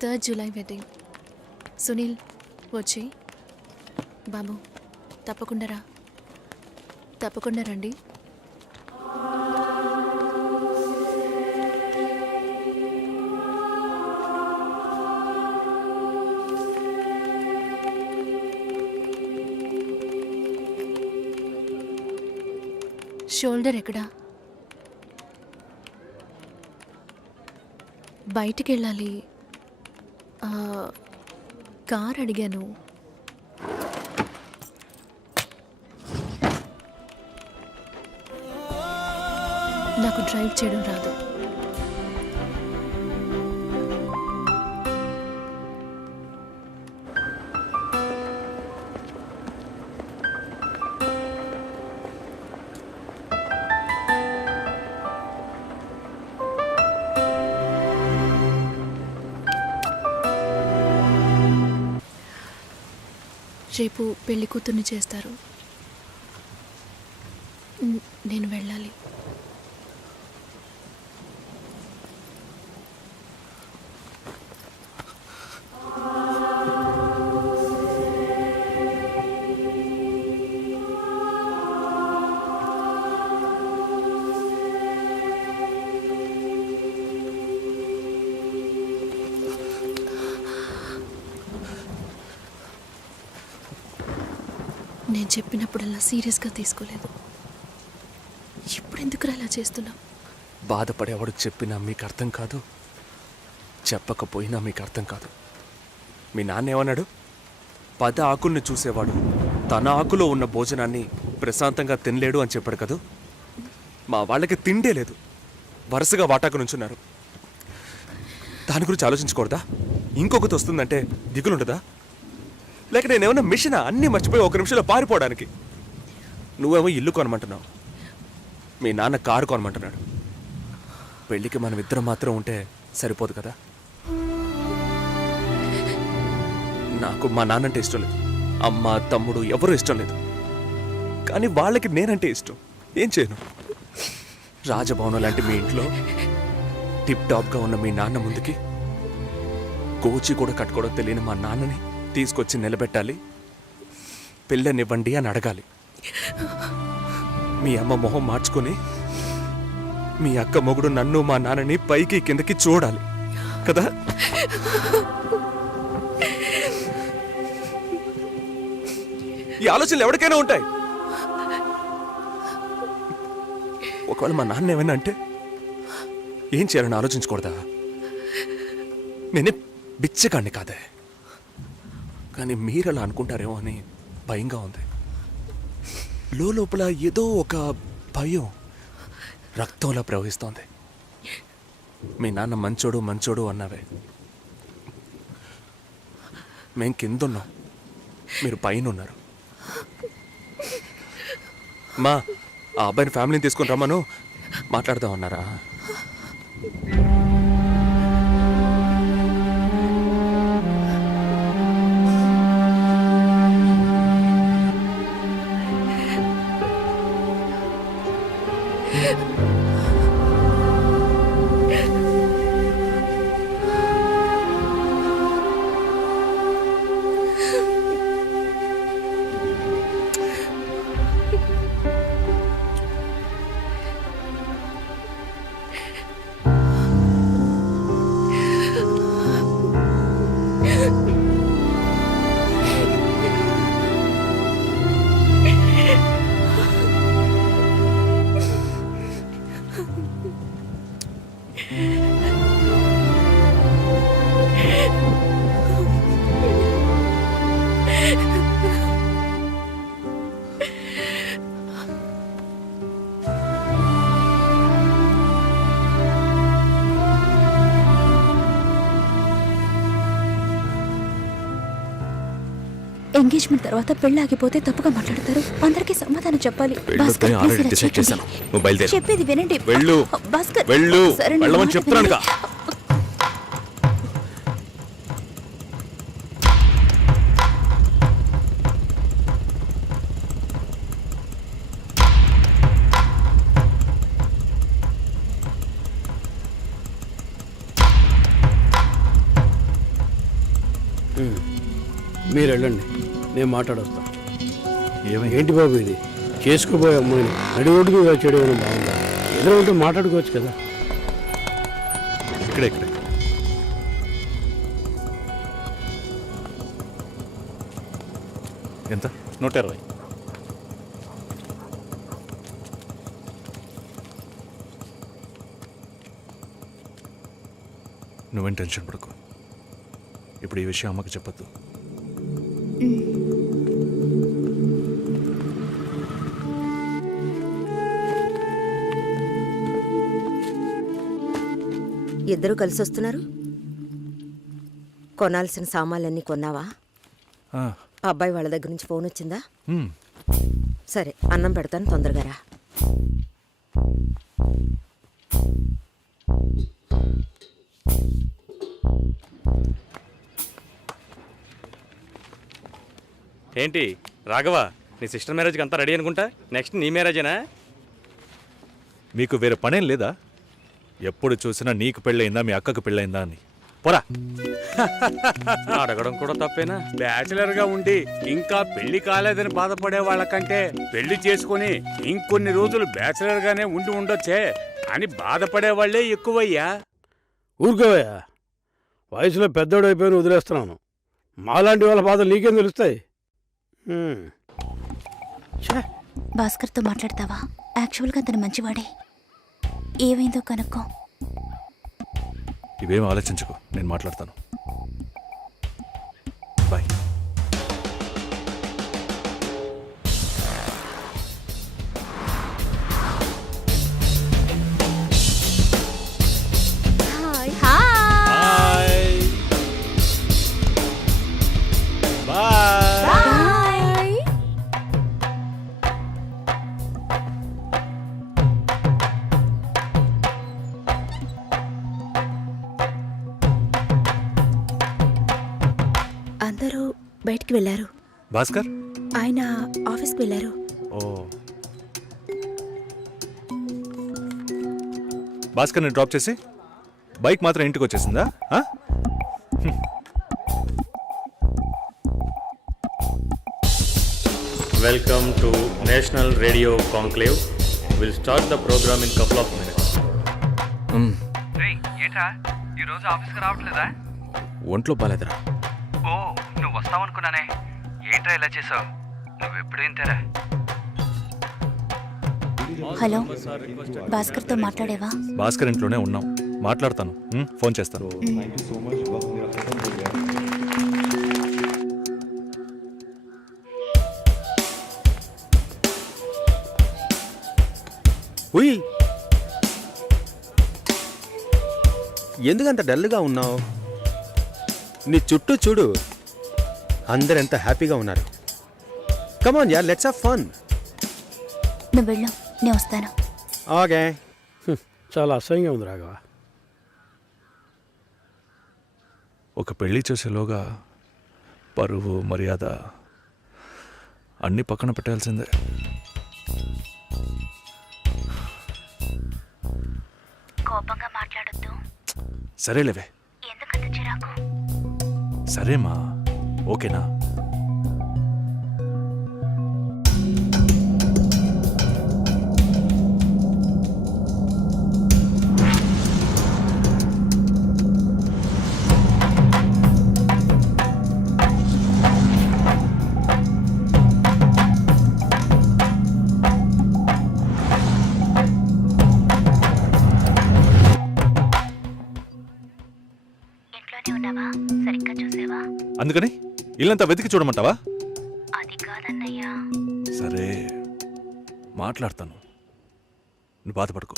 3rd July wedding. Sunil వచ్చి. బాబు తప్పకుండా రా. తప్పకుండా రండి. షోల్డర్ ఎక్కడా? బయటికి వెళ్ళాలి. కార్ అడిగాను. నాకు డ్రైవ్ చేయడం రాదు. రేపు పెళ్లి కూతుర్ని చేస్తారు. నేను వెళ్ళాలి. నేను చెప్పినప్పుడల్లా సీరియస్గా తీసుకోలేదు. ఇప్పుడు ఎందుకు అలా చేస్తున్నా? బాధపడేవాడు చెప్పినా మీకు అర్థం కాదు, చెప్పకపోయినా మీకు అర్థం కాదు. మీ నాన్న ఏమన్నాడు? 10 ఆకుల్ని చూసేవాడు తన ఆకులో ఉన్న భోజనాన్ని ప్రశాంతంగా తినలేడు అని చెప్పాడు కదా. మా వాళ్ళకి తిండే లేదు, వరుసగా వాటాకు నుంచున్నారు. దాని గురించి ఆలోచించకూడదా? ఇంకొకటి వస్తుందంటే దిగులుండదా? లేక నేనేమన్నా మిషనా అన్నీ మర్చిపోయి 1 నిమిషంలో పారిపోవడానికి? నువ్వేమో ఇల్లు కొనమంటున్నావు, మీ నాన్న కారు కొనమంటున్నాడు. పెళ్ళికి మనం ఇద్దరం మాత్రం ఉంటే సరిపోదు కదా. నాకు మా నాన్నంటే ఇష్టం లేదు, అమ్మ తమ్ముడు ఎవరూ ఇష్టం లేదు. కానీ వాళ్ళకి నేనంటే ఇష్టం. ఏం చేయను? రాజభవనం లాంటి మీ ఇంట్లో టిప్ టాప్గా ఉన్న మీ నాన్న ముందుకి కోచి కూడా కట్టుకోవడం తెలియని మా నాన్నని తీసుకొచ్చి నిలబెట్టాలి. పిల్లనివ్వండి అని అడగాలి. మీ అమ్మ మొహం మార్చుకొని మీ అక్క మొగుడు నన్ను మా నాన్నని పైకి కిందకి చూడాలి కదా. ఈ ఆలోచనలు ఎవరికైనా ఉంటాయి. ఒకవేళ మా నాన్న ఏమైనా అంటే ఏం చేయాలని ఆలోచించకూడదా? నేనే బిచ్చగాడిని కాదే, కానీ మీరు అలా అనుకుంటారేమో అని భయంగా ఉంది. లోపల ఏదో ఒక భయం రక్తంలా ప్రవహిస్తోంది. మీ నాన్న మంచోడు మంచోడు అన్నావే, మేం కిందున్నాం, మీరు పైన ఉన్నారు. మా ఆ అబ్బాయిని ఫ్యామిలీని తీసుకొని రమ్మను, మాట్లాడదామన్నారా? ఎంగేజ్మెంట్ తర్వాత పెళ్లి ఆగిపోతే తప్పుగా మాట్లాడతారు. అందరికీ సమాధానం చెప్పాలి. చెప్పేది వినండి. చెప్తానుగా. మీరు వెళ్ళండి, నేను మాట్లాడొస్తా. ఏమైంది? ఏంటి బాబు ఇది? చేసుకోబోయే అమ్మాయిని నడి రోడ్డు మీద చెడు బాగుందా? ఏదో ఉంటే మాట్లాడుకోవచ్చు కదా. ఇక్కడే ఎంత? 120. నువ్వేం టెన్షన్ పడకు. ఇప్పుడు ఈ విషయం అమ్మకి చెప్పొద్దు. ఇద్దరు కలిసి వస్తున్నారు. కొనాల్సిన సామాన్లన్నీ కొన్నావా? ఆ, అబ్బాయి వాళ్ళ దగ్గర నుంచి ఫోన్ వచ్చిందా? హ్మ్. సరే, అన్నం పెడతాను, తొందరగా రా. ఏంటి రాఘవ, నీ సిస్టర్ మ్యారేజ్కి అంతా రెడీ అనుకుంటా. నెక్స్ట్ నీ మ్యారేజేనా? మీకు వేరే పనేం లేదా? ఎప్పుడు చూసినా నీకు పెళ్ళయిందా, మీ అక్కకు పెళ్ళయిందా అని. పోరా. అడగడం కూడా తప్పేనా? బ్యాచిలర్ గా ఉండి ఇంకా పెళ్లి కాలేదని బాధపడే వాళ్ళకంటే పెళ్లి చేసుకుని ఇంకొన్ని రోజులు బ్యాచిలర్ గానే ఉండి ఉండొచ్చే అని బాధపడే వాళ్ళే ఎక్కువయ్యా. ఊరుకోవయ్యా, వయసులో పెద్దోడు అయిపోయిన వదిలేస్తున్నాను. మాలాంటి వాళ్ళ బాధలు నీకేం తెలుస్తాయి? భాస్కర్తో మాట్లాడతావా? యాక్చువల్గా అతను మంచివాడే. ఏమైందో కనుక్కో. ఇవేం ఆలోచించకు, నేను మాట్లాడతాను. బాయ్. అందరూ బయటికి వెళ్ళారు. భాస్కర్? ఆయన ఆఫీస్కి వెళ్ళారు. ఓ, భాస్కర్ని డ్రాప్ చేసి బైక్ మాత్రం ఇంటికి వచ్చేసిందా? ఆ? Welcome to national radio conclave. Will start the programme in couple of minutes. ఏంట్రా ఈరోజు ఆఫీస్కి రావట్లేదా? ఒంట్లో బాలేదురా. ఓ, నువ్వు వస్తావనుకున్నానే. ఏంట్రా ఇలా చేసావు? నువ్వు ఎప్పుడు ఇంతేరా? హలో, భాస్కర్తో మాట్లాడేవా? భాస్కర్ ఇంట్లోనే ఉన్నాం, మాట్లాడతాను. ఫోన్ చేస్తాను. ఉయ్, ఎందుకంత డల్గా ఉన్నావు? నీ చుట్టూ చూడు, అందరెంత హ్యాపీగా ఉన్నారు. Come on yeah, let's have fun. నువ్వు వెళ్ళు, నేను వస్తాను. ఓకే. చాలా అసహ్యంగా ఉంది రాఘవ. ఒక పెళ్లి చేసేలోగా పరువు మర్యాద అన్నీ పక్కన పెట్టాల్సిందే. కోపంగా మాట్లాడొద్దు. సరేలేవే. ఎందుకంత చిరాకు? సరేమా, ఓకేనా? ఇంట్లోనే ఉన్నావా? సరిగ్గా చూసావా? అందుకని ఇల్లంతా వెతికి చూడమంటావా? అది కాదన్నయ్యా. సరే, మాట్లాడతాను, నువ్వు బాధపడుకో.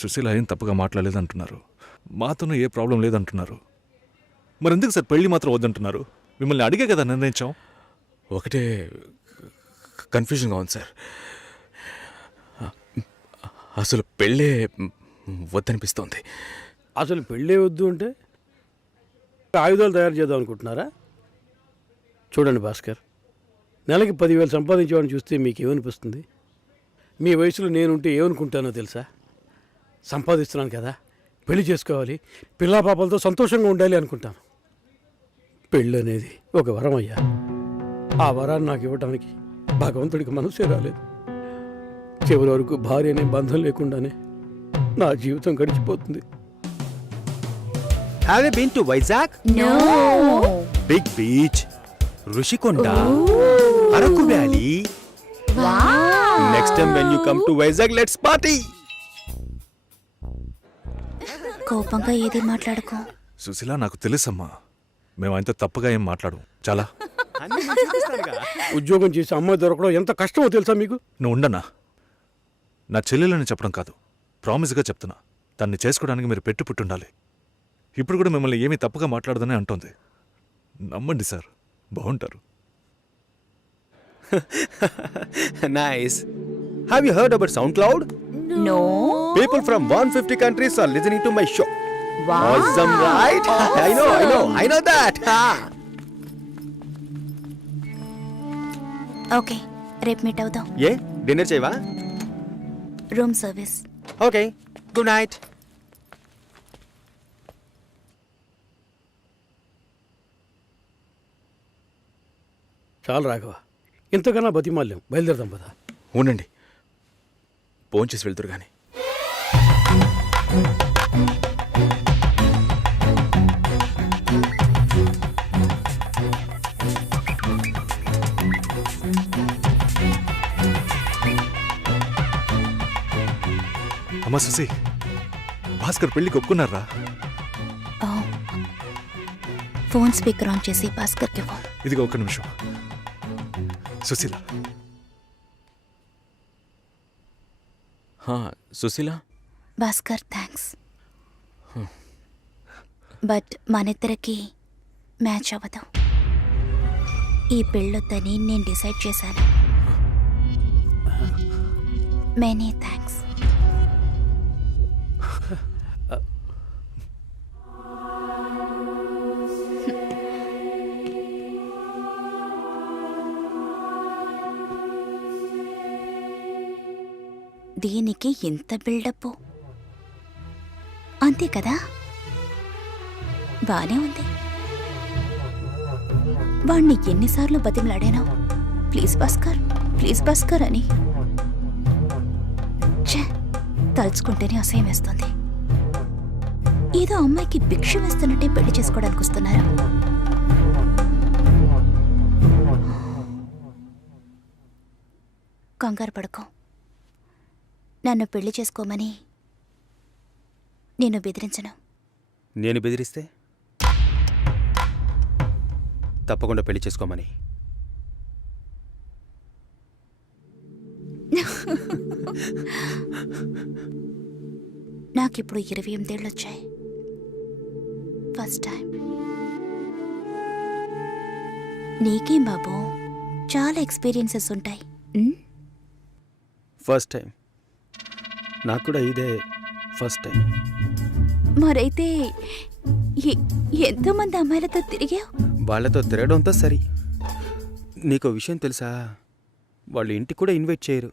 సుశీల ఏం తప్పుగా మాట్లాడలేదంటున్నారు, మాతోనూ ఏ ప్రాబ్లం లేదంటున్నారు. మరెందుకు సార్ పెళ్లి మాత్రం వద్దంటున్నారు? మిమ్మల్ని అడిగే కదా నిర్ణయించాం. ఒకటే కన్ఫ్యూజన్గా ఉంది సార్. అసలు పెళ్ళే వద్దనిపిస్తోంది. అసలు పెళ్ళే వద్దు అంటే ఆయుధాలు తయారు చేద్దాం అనుకుంటున్నారా? చూడండి భాస్కర్, నెలకి 10,000 సంపాదించేవాడిని చూస్తే మీకేమనిపిస్తుంది? మీ వయసులో నేనుంటే ఏమనుకుంటానో తెలుసా? సంపాదిస్తున్నాను కదా, పెళ్లి చేసుకోవాలి, పిల్లా పాపలతో సంతోషంగా ఉండాలి అనుకుంటాను. పెళ్ళి అనేది ఒక వరం అయ్యా. ఆ వరాన్ని నాకు ఇవ్వడానికి భగవంతుడికి మనసే రాలేదు. చివరి వరకు భార్య అనే బంధం లేకుండానే నా జీవితం గడిచిపోతుంది. Have you been to Vizag? Big beach, Rushikonda, Araku valley. Next time when you come to Vizag let's party. కోపంగా ఏది మాట్లాడుకో. సుశీల, నాకు తెలుసమ్మా, మేము ఆయనతో తప్పుగా ఏం మాట్లాడు. చాలా ఉద్యోగం చేసి అమ్మాయి దొరకడం ఎంత కష్టమో తెలుసా మీకు? నువ్వు ఉండనా? నా చెల్లెలని చెప్పడం కాదు, ప్రామిస్గా చెప్తున్నా, తన్ని చేసుకోవడానికి మీరు పుట్టుండాలి. ఇప్పుడు కూడా మిమ్మల్ని ఏమీ తప్పుగా మాట్లాడదని అంటోంది. నమ్మండి సార్, బాగుంటారు. Nice. Have you heard about SoundCloud? No. People from 150 countries are listening to my show. Wow. Awesome, right? I know that. Okay, రేపు మీట్ అవుదాం. ఏ డిన్నర్ చేయవా? Room service. Okay, good night. చాలు రాఘవ, ఇంతకన్నా బతిమాల్యం. బయలుదేరదాం పదా. ఉండండి, ఫోన్ చేసి వెళ్తురు కానీ. అమ్మా సుశీ, భాస్కర్ పెళ్ళికి ఒప్పుకున్నారా? ఫోన్ స్పీకర్ ఆన్ చేసి భాస్కర్కి ఫోన్. ఇదిగో ఒక్క నిమిషం. సుశీల, సుశీల, భాస్కర్ థ్యాంక్స్, బట్ మనిద్దరికి మ్యాచ్ అవ్వదు. ఈ పెళ్ళొద్దని నేను డిసైడ్ చేశాను. Many thanks. దీనికి ఇంత బిల్డప్ అంతే కదా? బానే ఉంది. వాణ్ణి ఎన్నిసార్లు బతిమలాడాను, ప్లీజ్ భాస్కర్, ప్లీజ్ భాస్కర్ అని. ఛే, తలుచుకుంటేనే అసహ్యం వేస్తుంది. ఏదో అమ్మాయికి భిక్ష వేస్తున్నట్టే పెళ్లి చేసుకోవడానికి వస్తున్నారా? కంగారు పడుకో. నన్ను పెళ్లి చేసుకోమని నేను బెదిరించను. నేను బెదిరిస్తే తప్పకుండా పెళ్లి చేసుకోమని. నాకిప్పుడు 28 ఏళ్ళు వచ్చాయి. First time. నీకేం బాబు, చాలా ఎక్స్పీరియన్సెస్ ఉంటాయి. First time. నాకు కూడా ఇదే ఫస్ట్ టైం. మరైతే ఎంతోమంది అమ్మాయిలతో తిరిగావు? వాళ్ళతో తిరగడంతో సరి. నీకో విషయం తెలుసా? వాళ్ళు ఇంటికి కూడా ఇన్వైట్ చేయరు.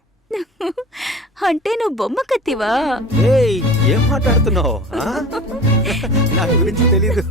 అంటే నువ్వు బొమ్మ కత్తివా? ఏయ్, ఏం మాట్లాడుతున్నావు? నా గురించి తెలీదు.